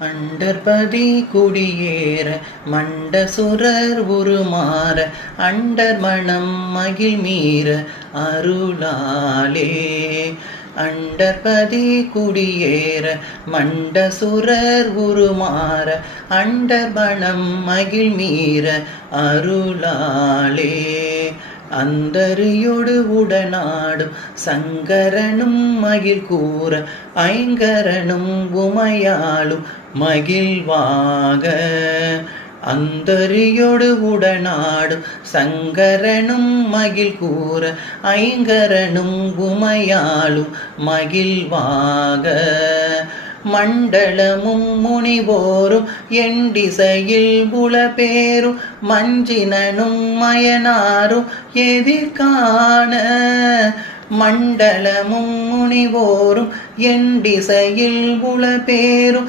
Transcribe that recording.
அண்டர்பதி குடியேற மண்டசுரர் உருமாற அண்டர் மணம் மகிழ்மீற அருளாலே. அண்டர்பதி குடியேற மண்டசுரர் உருமாற அண்டர் மணம் மகிழ்மீற அருளாலே. அந்தரியோடு உடனாடும் சங்கரனும் மகிழ் கூற ஐங்கரனும் உமையாலும் மகிழ்வாக. அந்தரியோடு உடனாடும் சங்கரனும் மகிழ் கூற ஐங்கரனும் உமையாலும் மகிழ்வாக. மண்டலமும் முனிவோரும் எண்டிசையில் புலபேரும் மஞ்சினனும் மயனாரும் எதிர்காண. மண்டலமும் முனிவோரும் எண்டிசையில் புலபேரும்